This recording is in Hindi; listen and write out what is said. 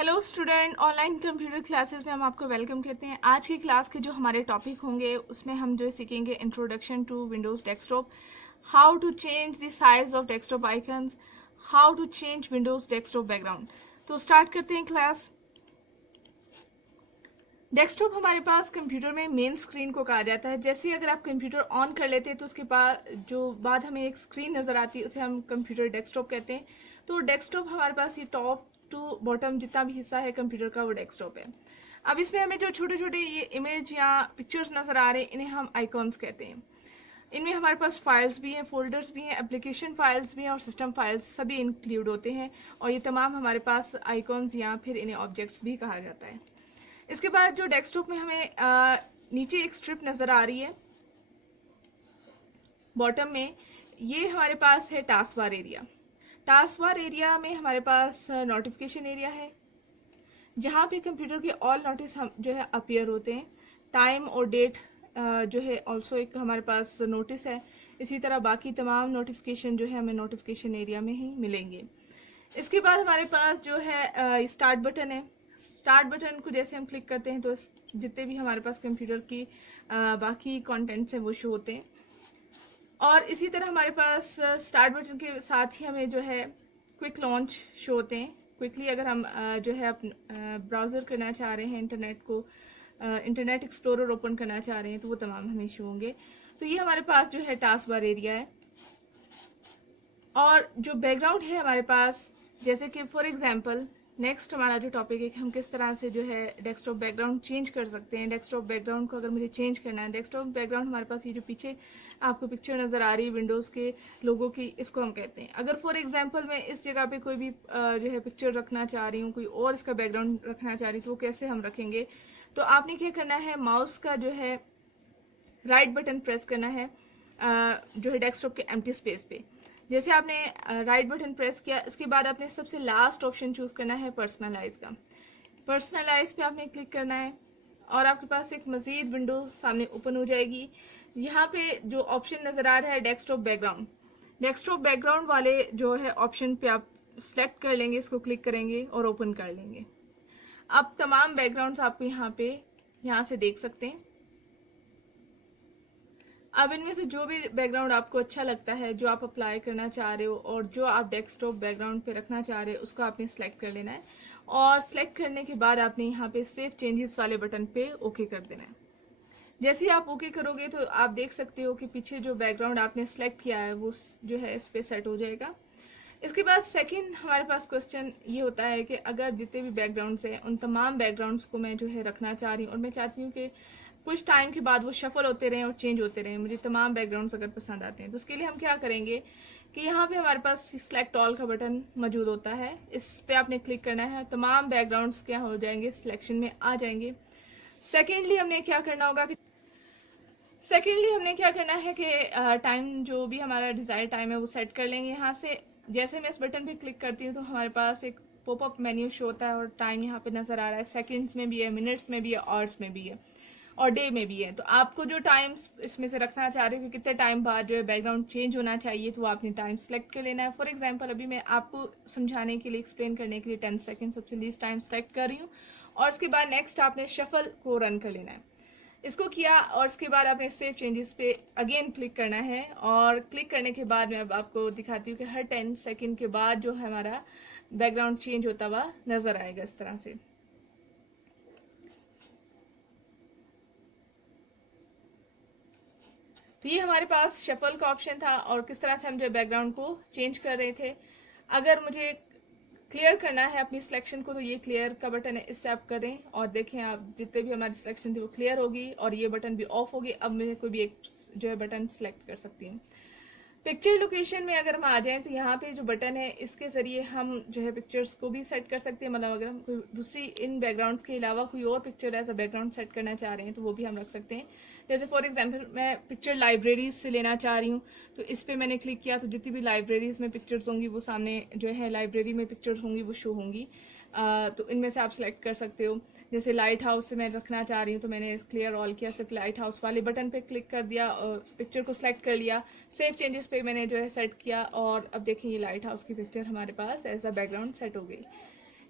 Hello student, online computer classes में हम आपको वेलकम करते हैं। आज की क्लास के जो हमारे टॉपिक होंगे उसमें हम जो सीखेंगे introduction to Windows desktop, how to change the size of desktop icons, how to change Windows desktop background. तो स्टार्ट करते हैं क्लास। डेस्कटॉप हमारे पास कंप्यूटर में मेन स्क्रीन को कहा जाता है। जैसे ही अगर आप कंप्यूटर ऑन कर लेते हैं तो उसके बाद हमें एक स्क्रीन नज़र आती है, उसे हम कंप्यूटर डेस्कटॉप कहते हैं। तो डेस्कटॉप हमारे पास ये टॉप टू बॉटम जितना भी हिस्सा है कंप्यूटर का वो डेस्कटॉप है। अब इसमें हमें जो छोटे छोटे ये इमेज या पिक्चर्स नज़र आ रहे हैं इन्हें हम आइकॉन्स कहते हैं। इनमें हमारे पास फाइल्स भी हैं, फोल्डर्स भी हैं, एप्लीकेशन फाइल्स भी हैं और सिस्टम फाइल्स सभी इंक्लूड होते हैं। और ये तमाम हमारे पास आइकॉन्स या फिर इन्हें ऑब्जेक्ट्स भी कहा जाता है। इसके बाद जो डेस्कटॉप में हमें नीचे एक स्ट्रिप नज़र आ रही है बॉटम में, ये हमारे पास है task bar area. Task bar area में हमारे पास नोटिफिकेशन एरिया है, जहाँ पे कंप्यूटर के ऑल नोटिस हम जो है अपीयर होते हैं। टाइम और डेट जो है ऑल्सो एक हमारे पास नोटिस है। इसी तरह बाकी तमाम नोटिफिकेशन जो है हमें नोटिफिकेशन एरिया में ही मिलेंगे। इसके बाद हमारे पास जो है स्टार्ट बटन है। स्टार्ट बटन को जैसे हम क्लिक करते हैं तो जितने भी हमारे पास कंप्यूटर की बाकी कंटेंट्स हैं वो शो होते हैं। और इसी तरह हमारे पास स्टार्ट बटन के साथ ही हमें जो है क्विक लॉन्च शो होते हैं। क्विकली अगर हम जो है ब्राउज़र करना चाह रहे हैं, इंटरनेट एक्सप्लोरर ओपन करना चाह रहे हैं तो वो तमाम हमें शो होंगे। तो ये हमारे पास जो है टास्क बार एरिया है। और जो बैकग्राउंड है हमारे पास, जैसे कि फॉर एग्जांपल नेक्स्ट हमारा जो टॉपिक है कि हम किस तरह से जो है डेस्कटॉप बैकग्राउंड चेंज कर सकते हैं। डेस्कटॉप बैकग्राउंड को अगर मुझे चेंज करना है, डेस्कटॉप बैकग्राउंड हमारे पास ये जो पीछे आपको पिक्चर नज़र आ रही है विंडोज़ के लोगों की, इसको हम कहते हैं। अगर फॉर एग्जांपल मैं इस जगह पे कोई भी जो है पिक्चर रखना चाह रही हूँ, कोई और इसका बैकग्राउंड रखना चाह रही हूँ, तो वो कैसे हम रखेंगे। तो आपने क्या करना है, माउस का जो है राइट बटन प्रेस करना है जो है डेस्कटॉप के एम्प्टी स्पेस पे। जैसे आपने राइट बटन प्रेस किया, इसके बाद आपने सबसे लास्ट ऑप्शन चूज करना है पर्सनलाइज का। पर्सनलाइज पे आपने क्लिक करना है और आपके पास एक मजीद विंडो सामने ओपन हो जाएगी। यहाँ पे जो ऑप्शन नज़र आ रहा है डेस्कटॉप बैकग्राउंड, डेस्कटॉप बैकग्राउंड वाले जो है ऑप्शन पे आप सेलेक्ट कर लेंगे, इसको क्लिक करेंगे और ओपन कर लेंगे। अब तमाम बैकग्राउंड्स आपको यहाँ से देख सकते हैं। अब इनमें से जो भी बैकग्राउंड आपको अच्छा लगता है, जो आप अप्लाई करना चाह रहे हो और जो आप डेस्कटॉप बैकग्राउंड पे रखना चाह रहे हो, उसको आपने सेलेक्ट कर लेना है। और सेलेक्ट करने के बाद आपने यहाँ पे सेव चेंजेस वाले बटन पे ओके कर देना है। जैसे ही आप ओके करोगे तो आप देख सकते हो कि पीछे जो बैकग्राउंड आपने सेलेक्ट किया है वो जो है इस पे सेट हो जाएगा। इसके बाद सेकंड हमारे पास क्वेश्चन ये होता है कि अगर जितने भी बैकग्राउंड्स हैं उन तमाम बैकग्राउंड्स को मैं जो है रखना चाह रही हूँ और मैं चाहती हूँ कि कुछ टाइम के बाद वो शफल होते रहें और चेंज होते रहें, मुझे तमाम बैकग्राउंड्स अगर पसंद आते हैं, तो उसके लिए हम क्या करेंगे कि यहाँ पे हमारे पास सिलेक्ट ऑल का बटन मौजूद होता है। इस पे आपने क्लिक करना है, तमाम बैकग्राउंड्स क्या हो जाएंगे, सिलेक्शन में आ जाएंगे। सेकेंडली हमने क्या करना है कि टाइम जो भी हमारा डिज़ायर्ड टाइम है वो सेट कर लेंगे। यहाँ से जैसे मैं इस बटन पे क्लिक करती हूँ तो हमारे पास एक पॉपअप मेन्यू शो होता है और टाइम यहाँ पे नज़र आ रहा है। सेकंड्स में भी है, मिनट्स में भी है, आवर्स में भी है और डे में भी है। तो आपको जो टाइम इसमें से रखना चाह रहे हो कि कितने टाइम बाद जो है बैकग्राउंड चेंज होना चाहिए, तो वो आपने टाइम सेलेक्ट कर लेना है। फॉर एग्जांपल अभी मैं आपको समझाने के लिए, एक्सप्लेन करने के लिए 10 सेकंड सबसे लीस्ट टाइम सेलेक्ट कर रही हूँ और उसके बाद नेक्स्ट आपने शफल को रन कर लेना है। इसको किया और इसके बाद आपने सेव चेंजेस पे अगेन क्लिक करना है और क्लिक करने के बाद मैं अब आपको दिखाती हूँ कि हर 10 सेकंड के बाद जो है हमारा बैकग्राउंड चेंज होता हुआ नजर आएगा इस तरह से। तो ये हमारे पास शफल का ऑप्शन था और किस तरह से हम जो बैकग्राउंड को चेंज कर रहे थे। अगर मुझे क्लियर करना है अपनी सिलेक्शन को तो ये क्लियर का बटन है, इससे आप करें और देखें आप जितने भी हमारी सिलेक्शन थी वो क्लियर होगी और ये बटन भी ऑफ होगी। अब मैं कोई भी एक जो है बटन सिलेक्ट कर सकती हूँ। पिक्चर लोकेशन में अगर हम आ जाएं तो यहाँ पे जो बटन है इसके ज़रिए हम जो है पिक्चर्स को भी सेट कर सकते हैं। मतलब अगर हम कोई दूसरी इन बैकग्राउंड्स के अलावा कोई और picture as a background set करना चाह रहे हैं तो वो भी हम रख सकते हैं। जैसे फॉर एग्जांपल मैं पिक्चर लाइब्रेरीज से लेना चाह रही हूँ तो इस पर मैंने क्लिक किया तो जितनी भी लाइब्रेरीज में पिक्चर्स होंगी वो सामने जो है लाइब्रेरी में पिक्चर्स होंगी वो शो होंगी। तो इनमें से आप सेलेक्ट कर सकते हो। जैसे लाइट हाउस से मैं रखना चाह रही हूँ तो मैंने क्लियर ऑल किया, सिर्फ लाइट हाउस वाले बटन पे क्लिक कर दिया और पिक्चर को सिलेक्ट कर लिया। सेव चेंजेस पे मैंने जो है सेट किया और अब देखिए ये लाइट हाउस की पिक्चर हमारे पास एज अ बैकग्राउंड सेट हो गई।